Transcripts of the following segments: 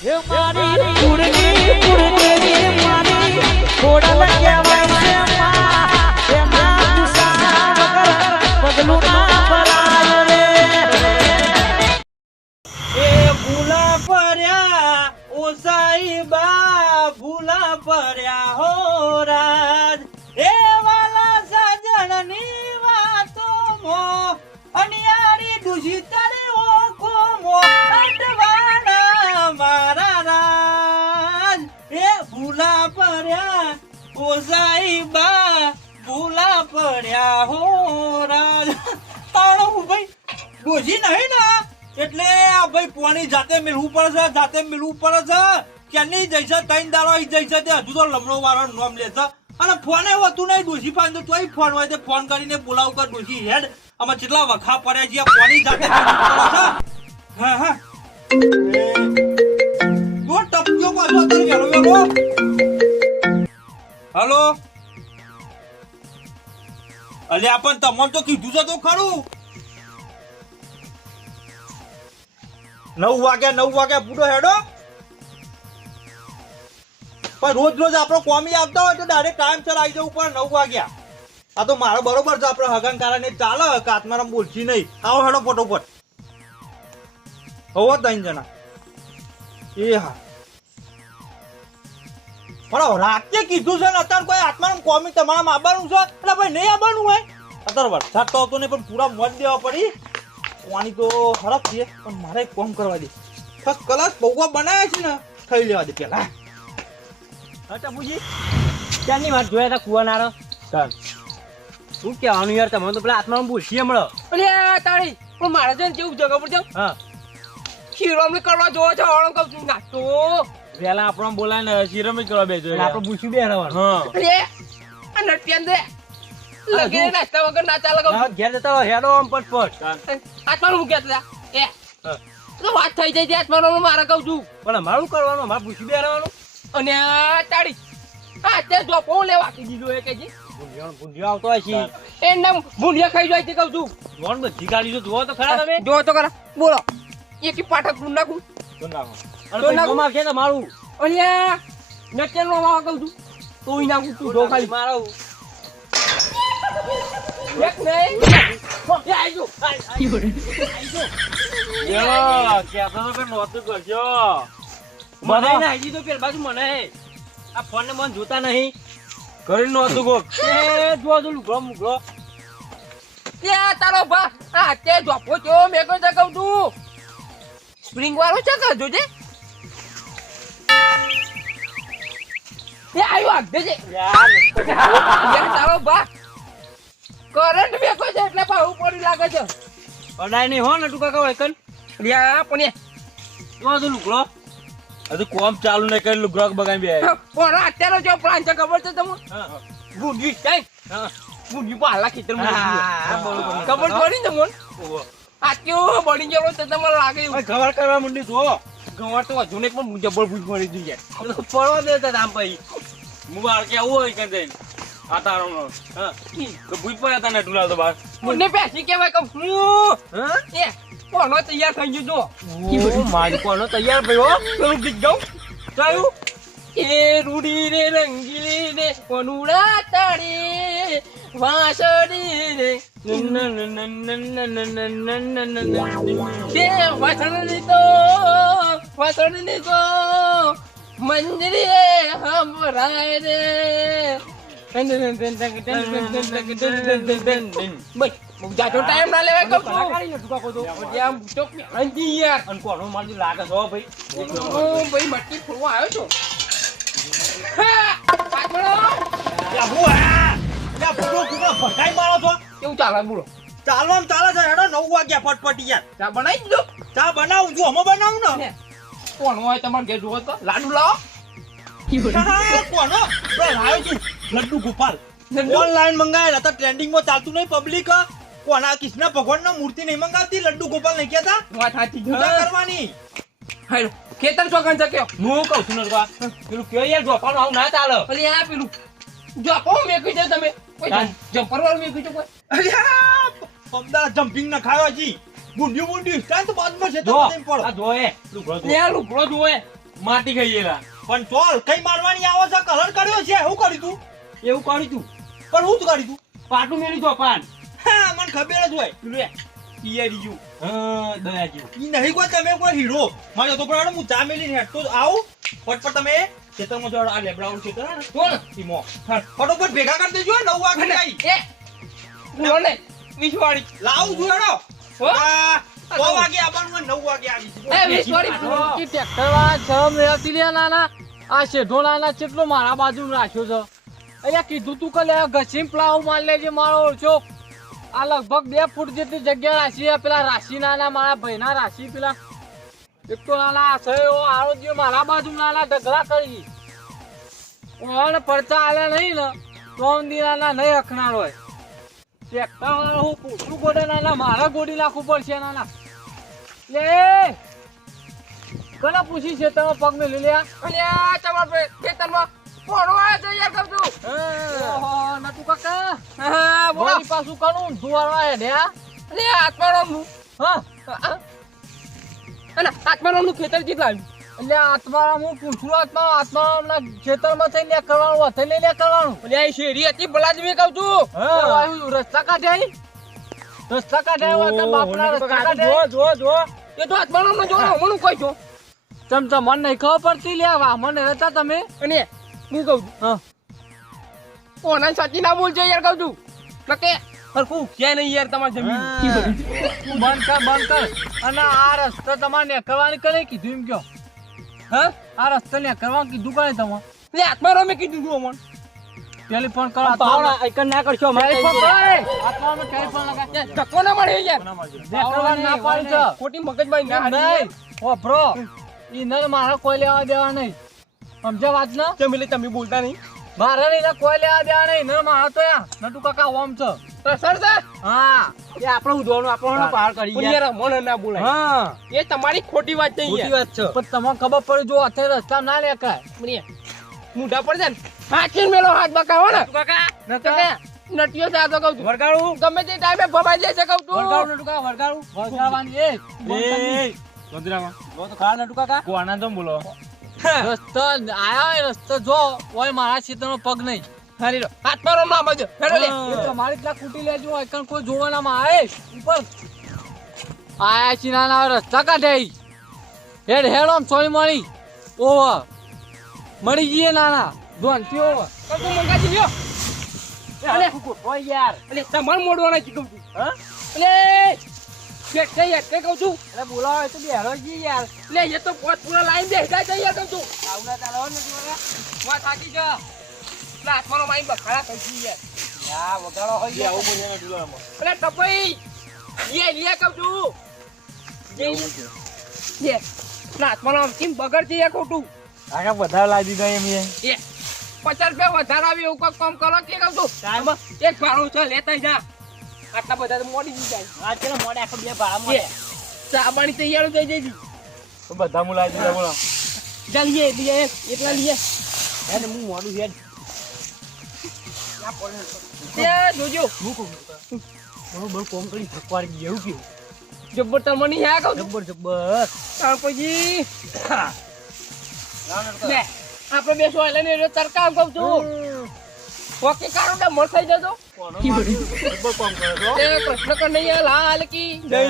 એ મારી કુળની કુળદેવી મારી ખોડલ કહેવાય છે માં. એના ગુસ્સા વગર પગલું હો ઓ સાઈબા ભૂલા પડ્યા હો રાજ. ભાઈ? ગોજી નહીં ને. એટલે આ ભાઈ પોણી જાતે મેળવું પડે છે, જાતે મેળવું પડે છે. ક્યાંની છે? ત્રણ દારો આવી છે તે હજુ તો લમણો વાળો નોમ લે છે. અને ફોને હોતું નહીં ડોસી પાસે તોય ફોન હોય તે ફોન કરીને બોલાવ કર ડોસી હેડ. આમાં કેટલા વખા પડ્યા છે પોણી જાતે હા હા. ટપક્યો પાછો વેલો વહેલો હલો? અલે પણ તમને તો કીધું છે તો ખરું. નવ વાગ્યા નવ વાગ્યા પૂરો હેડો. પણ રોજ રોજ આપણો કોમી આવતા હોય તો ડાયરેક્ટ ટાઈમ સર આવી જવું પણ નવ વાગ્યા. આ તો મારો બરોબર છે, આપણે હગન કારણે ચાલે કાતમારામ બોલશી નહીં. આવો હેડો ફટોફટ. હોવો ત્રણ જણા. એ હા. પણ રાતે કીધું છે ને અત્યારે કોઈ આત્માનું કોમી તમારા આવવાનું છે? એટલે ભાઈ નહીં આવવાનું હોય? અત્યારે વરસાદ તો હતો ને પણ પૂરા મોજ દેવા પડી. પાણી તો ખરાબ છે પણ મારે કોમ કરવા દે. ફર્સ્ટ ક્લાસ પૌવા બનાવ્યા છે ને ખાઈ લેવા દે પેલા. હા ટપુજી ક્યાંની વાત જોયા હતા કુવાનારો ચાલ શું કહેવાનું યાર તમે તો પેલા આત્મામાં ભૂલશી હમણાં. અરે તાળી પણ મારે છે ને કેવું જગા પર જાઉં? હા. અમને કરવા જોવો છો હળો કહું છું નાસ્તો. તો પેલા આપણો બોલાય ને જ કરવા બેજો આપણે ભૂલશું બે રહેવાનું હા. અરે આ દે. લગે નાસ્તા વગર ના ચાલે ના, ઘેર જતા હેડો આમ પટપટ આત્માનું મૂક્યા હતા એ હા. તો વાત થઈ જાય છે આત્માનું મારે કહું છું. પણ મારું કરવાનું અમારે પૂછી બે રહેવાનું અને આ તાળી. હા તે જોપો લેવા આપી દીધું એ કે જી ભૂંડિયો ભૂંડિયો આવતો હોય છે એ નામ ભૂંડિયા ખાઈ જાય તે કહું છું. લોન બધી ગાડી જો તો ખરા તમે. જો તો ખરા. બોલો. એક પાઠક ગુણ નાખું તો નાખો તો અને પછી આ નટિયાન નો માવા કહું છું? તો ઈ નાખું તું જો ખાલી. મારો એક નહીં એ આઈ જો યો, કહેતો તો કે નહોતું કરજો. મને ને હજી તો પેલી બાજુ મને. આ ફોન ને મને જોતા નહીં. કરી નોતું કોક. એ જો જો લુગડો મુગડો. ત્યાં તારો ભા આ તે જોપો છો મેં કહું તો કહું તું સ્પ્રિંગ વાળો છે કે જોજે એ આવ્યો આગ દેજે. યાર. તારો ભા કરંટ કહું છે એટલે પાહુ પડી લાગે છે. પડાય નહીં હો ને તું કાકા વૈકન લ્યા પણ જો જો લુગડો? હજુ કોમ ચાલુ નહીં કરી લુગડો બગાઈ બે પણ અત્યારે જો પ્લાન છે ખબર છે તમને? ગુંડી કઈ ગુંડી પાલા બરોબર. ખબર પડી તમને? આ કેવો બળી ગયો છે તમને લાગે ખબર કરવા મંડી જો ગવાર તો હજુ પણ જબર ભૂજ મળી ગઈ યાર પડવા દે આમ પછી. મુબાર કે આવું હોય કે દઈને આ તારો નો હા? ભૂજ ભૂઈ પડ્યા તને ટુલાલ તો બાર. મને પેસી કહેવાય કે હું હા? એ કોનો તૈયાર થઈ ગયો ઓ મારી કોનો તૈયાર ભયો પેલું ગીત ગાઉં. કયું એ રૂડી રે રંગીલી રે કોનુડા તાળી વાસડી રે. તે મંજરી હમરાય રે. જાજો ટાઈમ ના લેવાય કહું છું યાર. કોનો મારી લાગે છો ભાઈ? ભાઈ મટકી ફોડવા આવ્યો છું. પાછળ હું આ મારો છો? કેવું ચાલે બોલો. ચાલવાનું ચાલે છે હેડો નવ વાગ્યા ફટફટી યાર. ચા બનાવી દીધો? ચા બનાવું છું અમે બનાવું ને. કોણ હોય તમારે ઘેર જોવો તો? લાડુ લાવો. હા, કોનો લાવ્યો છું લડ્ડુ ગોપાલ. ઓનલાઈન મંગાયેલા તો ટ્રેન્ડિંગમાં ચાલતું નહીં પબ્લિક કોના કૃષ્ણ ભગવાનના મૂર્તિ નહીં મંગાવતી? લડ્ડુ ગોપાલ નહીં કહેતા? વાત સાચી છે. પૂજા કરવાની. હાલો ખેતર ચોકન છે કયો હું કહું છું નરવા પેલું કયો યાર આવું ના ચાલે. અલી આ પેલું જો મેં કહી દે તમે. જમ્પર વાળું મેં કીધું કોઈ. અમદાવાદ જમ્પિંગ ના ખાયો જી ગુંડિયું ગુંડિયું સ્ટાન્ડ તો બાજુમાં છે તો જો બધાને પડો. આ જો એ લુગડો જો. લે લુકડો જોવે માટી ગયેલા પણ ચોલ કઈ મારવાની આવો છે? કલર કર્યો છે એવું કર્યું તું? એવું કર્યું તું. પણ હું કર્યું તું? પાટું મેલી તો પાન. હા મને ખબર જ હોય. લે પિયરી જેવું હા દયા ઈ નહીં કોઈ તમે કોઈ હીરો. મારે તો પણ હું ચા મેલી હેઠતો આવું. ફટફટ તમે ખેતરમાં જો આ લેબડાવું ખેતર હે ને કોણ ઈમો. ફટોફટ ભેગા કરી દેજો નવ વાગે આઈ. એ બોલો ને વિશ્વાળી લાવું છું હો? સો વાગે આવવાનું નવ વાગે આવી એ વિશ્વાળી ટ્રેક્ટર વાળા છ રહેતી લે નાના. આ શેઢો નાના કેટલો મારા બાજુ રાખ્યો છે. અહીંયા કીધું તું કે લે ઘસીને પ્લાવ માર લેજે મારો ઓળશો આ લગભગ બે ફૂટ જેટલી જગ્યા રાશી પેલા રાશી નાના મારા ભાઈના રાશી પેલા એક તો નાના આ છે એવો આરો જે મારા બાજુ નાના ઢગલા કરી. પડતા આલ્યા નહીં ને તો ઊંધી નાના નહીં અખનાર હોય. ટ્રેક્ટર વાળા હું પૂછું ગોડે નાના મારા ગોડી નાખવું પડશે નાના લે! પૂછી છે તમે પગ મેલી લે અલ્યા તમારા ખેતરમાં પોણો તૈયાર છું ઓહો નટુ કાકા? હા બોલી. પાછું કરું ધુવારવા હે? ને અલ્યા આત્મારામનું હા. અને આત્મારામનું ખેતર કેટલા આવ્યું એટલે આત્મારામ હું પૂછું આત્મા આત્મારામના ખેતરમાં થઈને લે કરવાનું હોય લઈ લે કરવાનું? એટલે એ શેરી હતી બલાજી કહું છું. રસ્તા કાઢે? રસ્તા કાઢે બાપના રસ્તા કાઢે જો જો એ તો આત્મારામનો જો હમણું કહી છો. તમ તો મને નહીં ખબર પડતી લે વામન રહેતા તમે? અને હું કહું છું. હા. કોના સાચી ના બોલજો યાર કહું છું. નકે હરખું ક્યાં નહીં યાર તમારી જમીન. તું બંધ કર બંધ કર. અને આ રસ્તો તમારે નીકળવાની કઈ કીધું એમ કયો? હા? આ રસ્તો કીધું કઈ તમે લે આત્મારામે કીધું છું અમણ ટેલિફોન કરો આત્મારામ ના કરશો ટેલિફોન કરો. રે. ટેલિફોન લગાડ. ધક્કો ના મળે યાર નીકળવાની ના પાડી છે. ખોટી મગજમારી ના નહીં. ઓ બ્રો ઈ નહીં મારે કોઈ લેવા દેવા નહીં. સમજ્યા વાત ના? કેમ એટલે તમે બોલતા નહીં? મારે નહીં ને કોઈ લેવા દેવા નહીં ને મારા તો નટુ કાકા ઓમ છે? સર છે? હા. એ આપણો ઉધવાનું આપણો પાર કરી યાર મને ના બોલાય. હા. એ તમારી ખોટી વાત છે ખોટી વાત છે. પણ તમને ખબર પડે જો અત્યારે રસ્તા ના પણ યાર મુઢા પડ છે ને. હાચીને મેલો હાથ બકાવો ને. કાકા. નકા નટિયો જાતો કહું છું. વરગાડું ગમે તે ટાઈમે ભમાઈ જાય છે કહું છું. વળગાડું નટુ કાકા વળગાડું વળગાડવાની એ. એ. મંદિરામાં જો તો ખરા નટુ કાકા. કોના તો બોલો. રસ્તો આયા રસ્તો જો ઓય મારા ક્ષેત્રમાં પગ નહીં. હારી રો હાથ મારો ના મજો હેડો લે. તમારી રીતના કૂટી લેજો એકણ કોઈ જોવાનામાં આવે ઉપર. આયા છે નાના રસ્તા કાઢે હેડ હેડો આમ સોય મળી ઓવા મળી જઈએ નાના. ધોનથી ઓવા કશું મંગાજી લ્યો. અલે. ઓય યાર. અલે તમાર મોડવાના છે હા? અલે. કઈ યાર કઈ કહું છું? એટલે બોલાવો તો જી યાર. લે એ તો પોત પૂરા લાઈન દે જાય જાય યાર કહું છું. આવડા ચાલો ને તું વાત સાચી છે. લે હાથ માઈન બખાડા થઈ ગઈ યાર યા વગાડો હોય આવું બોલ્યા નટુ કાકા અલે ટપઈ કહું છું. લે ના હાથ કેમ બગડ છે યાર ખોટું કાકા વધારે લાવી દીધા એમ એ એ પચાસ રૂપિયા વધારે આવી એવું કોઈ કામ કરો કે કહું છું. કાંઈ? એક ભાડું છે લેતા જા. આટલા બધા મોડી જાય. આ ચલો મોડે આખો બે ભાડા મોડે. ચા પાણી તૈયાર થઈ જઈ તો બધા મુલાય દીધા બોલા. જા લઈએ લઈએ એટલા લઈએ એને હું મોડું હેડ ત્યાં જોજો. બરોબર કોમ કરી થકવાડી એવું કેવું જબ્બર તમને યા કહું જબ્બર જબ્બર. કાળપોજી પછી. આપણે બેસો એટલે ને તરકા કહું છું. ઓકે કારો ને મળ થઈ જજો. જબ્બર કોમ કરે છો તે કૃષ્ણ કનૈયા લાલ કી જય.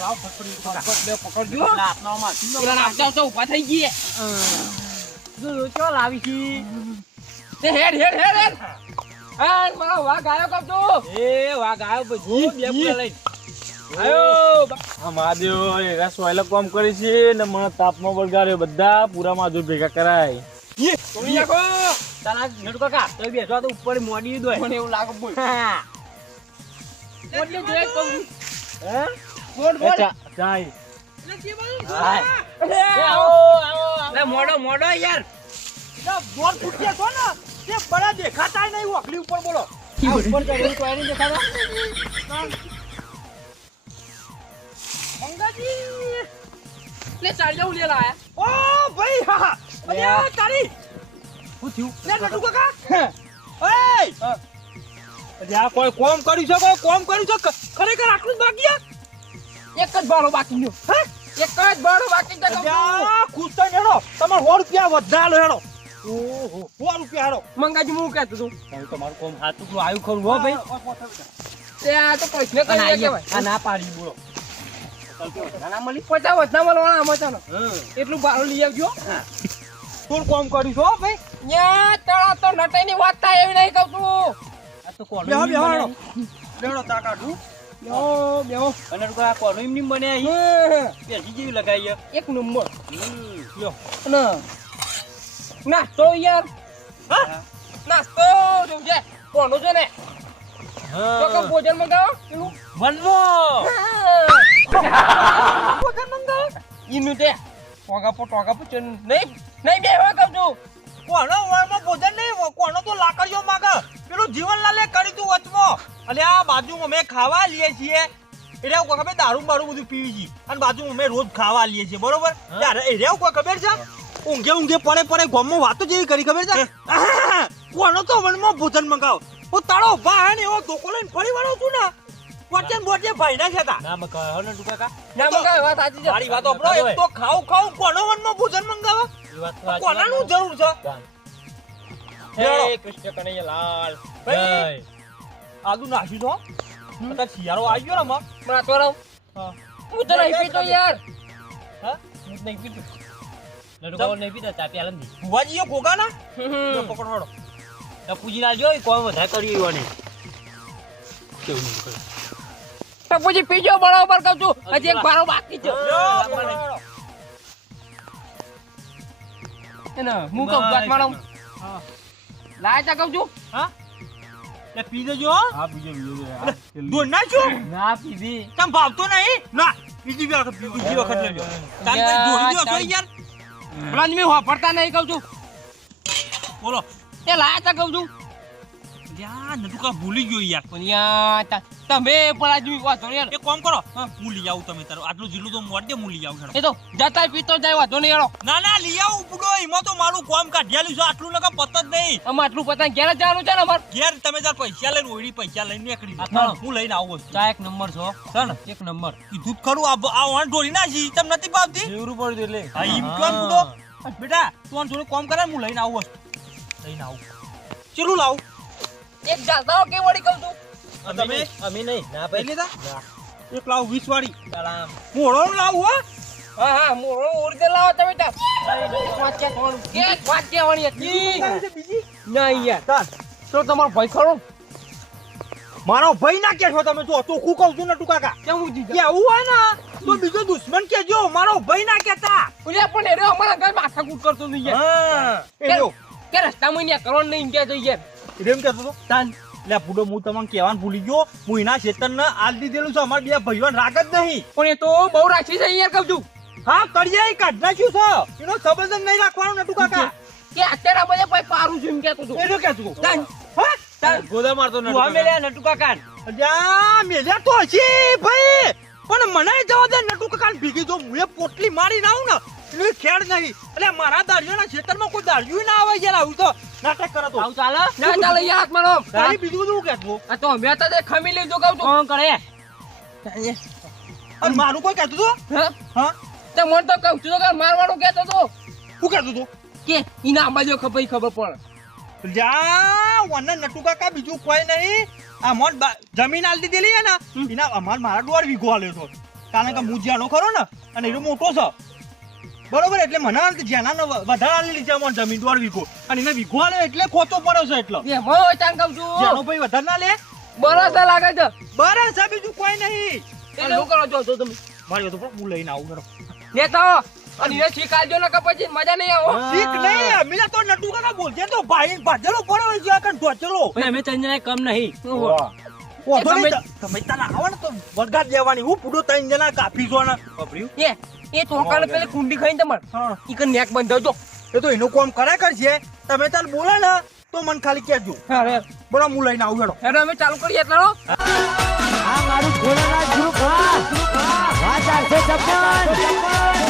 હા પકડજો આપના માં પેલા નાચા તો ઊભા થઈ ગઈ જો જો ચાલ છી તે હેડ હેડ હેડ હેડ. હા મારો વાઘ આવ્યો કહું છું એ વાઘ આવ્યો પછી બે પૂરા લઈને. આયો આ મહાદેવ કામ કરી છે ને મને તાપમાં બળગાડ્યો બધા પૂરા માધુર ભેગા કરાય. તોડી નાખો તારા નટુ કાકા તો બેઠો તો ઉપર મોડી દો મને એવું લાગે બોલ. હા. મોટલી જોઈ કહું. હે? બોલ બોલ. ચા- ચાય હાય અરે આવો આવો મોડો મોડો યાર. બોર ફૂટ્યા છો ને તે બડા દેખાતા નહીં ઓખલી ઉપર બોલો. ઉપર ચડેલું કોઈ નહીં દેખાતા. મંગાજી. લે ચાલ્યો લે લાયા ઓ ભાઈ હા. અરે તારી. શું થયું? લે નટુ કાકા. ઓય. અરે આ કોઈ કોમ કર્યું છે કોઈ કોમ કર્યું છે? ખરેખર આટલું જ બાકી એક જ ભાડો બાકી ગયો. હે? એક જ બળો બાકી છું. ખુશ થઈને હેડો. તમારે સો રૂપિયા વધા લો હેડો. ઓહો. સો રૂપિયા હેડો. મંગાજી હું કહેતો હતું. તમારું કોમ હાથું આવ્યું ખરું હો ભાઈ. ત્યાં તો કઈ કરી આ ના પાડી બોલો. ના મળી. પચાસ વધના મળવાના આમાં ચાલો એટલું ભાડું લઈ આવજો. તું કોમ કર્યું છો ભાઈ? ન્યા તળા તો નટાઈની વાત થાય એવી નહીં કહું તું આ તો કોણ બેહો, બેહો બેહો, તા કાઢું. બેહો. બેહો અને તો આ કોનું એમની બને અહીં પેલી જેવી લગાવી એક નંબર. લ્યો. ના નાસ્તો યાર. હા? નાસ્તો જોજે કોનો છે ને? તો કે ભોજન મંગાવો? પેલું? બનવો. ભોજન મંગાવો? ઈનું તે ટોગા પો ટોગા પો ચન નહીં બે બેહવા કહું છું. કોનો વાળમાં ભોજન નહીં કોનો તો લાકડીઓ માંગે? પેલું જીવનલાલે કરી તું વચમાં. અને આ બાજુ અમે ખાવા લઈએ છીએ. એટલે એવું કોઈ ખબર દારૂ બારૂ બધું પીવી છીએ. અને બાજુ અમે રોજ ખાવા લઈએ છીએ બરોબર? ત્યારે એ એવું કોઈ ખબર છે? ઊંઘે ઊંઘે પડે પડે ગોમમાં વાતો જેવી કરી ખબર છે! કોનો તો વનમાં ભોજન મંગાવ? હું તાળો ભાઈ ને એવો ધોકો લઈને ફરી વળો છું ને. વચ્ચે ને ભાઈના છે તા ના મકા હો ને તું કાકા ના મંગાવે વાત સાચી છે મારી વાત આપણો એક તો ખાવું ખાવું કોનો વનમાં ભોજન મંગાવા કોનાનું જરૂર છે હે કૃષ્ણ કનૈયા લાલ ભાઈ. આદુ નાખ્યું તો તો શિયાળો આવી ગયો ને આમાં. મને તો રહું હા. તો નહીં પીતો યાર હા? હું નહીં પીતો. લડકો નહીં પીતા, ચા પ્યાલા નથી. ભુવાજીએ ગોગાના? ના હમ. પકડો હેડો. તો પૂછી ના એ કોમ વધારે કર્યું એવા નહીં. કેવું નહીં પછી પીજો બરાબર કહું છું હજી એક બારો બાકી છે. એને હું કહું વાત મારો લાય તા કહું છું હા? લે પી દેજો હા, બીજો બીજો છે. હા, છેલ્લું. દોડ ના પીધી. તમ ભાવતો નહીં? ના. બીજી વખત બીજી વખત લેજો. તાન પછી દોડી દો છો યાર. પ્લાન મે હો પડતા નહીં કહું છું બોલો. એ લાયા તા કહું છું લ્યા, નતું કા ભૂલી ગયો યાર. પણ યાર તમે પેલા આજુ વાંધો યાર. એક કામ કરો. હું લઈ આવું તમે તારું. આટલું જીલું તો મોડ દે હું લઈ આવું એ તો જતા પીતો જાય વાંધો નહીં યારો ના ના લઈ આવું બુડો એમાં તો મારું કોમ કાઢ્યાલું છે. આટલું નકા પતત જ નહીં. આમાં આટલું પતંગ ઘેર જવાનું છે ને અમારે? ઘેર તમે તાર પૈસા લઈને ઓડી પૈસા લઈને નીકળી હા, લઈને આવું છું ચા એક નંબર છો. ને? એક નંબર. કીધું ખરું આ આ વાણ ઢોળી જી તમને નથી ભાવતી? જેવરું પડ્યું એટલે. હા ઈમ કેમ બુડો બેટા તું આને થોડું કોમ કરે હું લઈને આવું લઈને આવું. ચેલું લાવું? એક જાતા કે વળી કહું છું? તમે? અમે અમે નહીં. ના ભાઈ. લીધા? એક લાવ વીસ વાળી સલામ. મોળો લાવ હો. હા હા મોરો ઓરિજિનલ લાવો તમે તાર વાંચ્યા થવાનું કે વાળી હતી. ના યાર. તો તમારો ભાઈ ખરો? મારો ભાઈ ના કે છો તમે? જો તો કુ કહું છું ને તું કા. કેમ હું કે આવું હોય ને તો બીજો દુશ્મન કેજો મારો ભાઈ ના કેતા. ઓલે પણ એરે અમારા ઘર માથા કૂટ કરતો નહીં યાર. હા. એ જો કે રસ્તામાં ને કરવાનું નહીં કે તો યાર એમ કેતો તો તાન લે બુડો હું તમને કહેવાનું ભૂલી ગયો. હું એના ખેતર ને આલ દીધેલું છે. અમારા બે ભાઈઓ રાગ જ નહીં. પણ એ તો બહુ રાખી છે અહીંયા કહું છું. હા કરીએ કાઢ નાખ્યું છે? એનો સંબંધ નહીં રાખવાનો નટુ કાકા. કે અત્યારે બધા ભાઈ પારું છું એમ કહેતો છું એનો કેતું તું તાન હા તાન. ગોદા મારતો તું આ મેલ્યા નટુ કાકા અલ્યા મેલ્યા તો છે ભાઈ. પણ મને જવા દે નટુ કાકા ભીગી જો મુએ પોટલી મારી ના આવું ને એટલે ખેડ નહીં. એટલે મારા દાળિયાના ખેતરમાં કોઈ દાળિયું ના આવે યાર આવું તો નાટક કરે તો. આવું ચાલે? ના ચાલે યાર હાથ મારો તારી બીજું બધું કહેતું આ તો મેં તો ખમી લીધું કહું તો કોણ કરે? અને મારું કોઈ કહેતું તું હા? તે મને તો કહું છું કે મારવાનું કહેતો તો શું કહેતો તું કે ઈના આંબાજો ખબર ખબર પડે. જા વને નટુ કાકા બીજું કોઈ નહીં. આ મોન જમીન આલ દીધેલી હે ને એના અમાર મારા દોઢ વીઘો આલ્યો તો. કારણ કે હું જ્યાંનો ખરો ને અને એનો મોટો છે. બરોબર એટલે મને જેના વધારે આલી છે મને જમીન દોઢ વીઘો. અને એને વીઘો આલ્યો એટલે ખોટો પડ્યો છે એટલો. એ મો ચાન કહું જેનો છું ભાઈ વધારે ના લે. બરસ લાગે છે. છે બીજું કોઈ નહીં. એટલે હું કરો જો તમે. મારી તો હું લઈને આવું કરો. નેતા અને એ શીખાડજો ને કે પછી મજા નહીં આવો. શીખ નહીં અમે તો નટુ કાકા બોલજે તો ભાઈ ભાજેલો પડ્યો છે? આ કણ ઢોચેલો અમે ચંજના કમ નહીં. વાંધો તમે- તારા આવો ને તો વરગાડ દેવાની. હું પૂડો ત્રણ જણા કાપી જો ને એ એ ટોકાને પેલી કુંડી ખાઈને તમારે. ઈ કન નેક બંધાવજો. એ તો એનું કામ કરે કરશે. તમે તાર બોલે ને તો મને ખાલી કહેજો. અરે બોલો હું લઈને આવું હેડો. હેડો અમે ચાલુ કરીએ એટલે હો. આ મારું ખોલાના હા વાત છે છપ્પન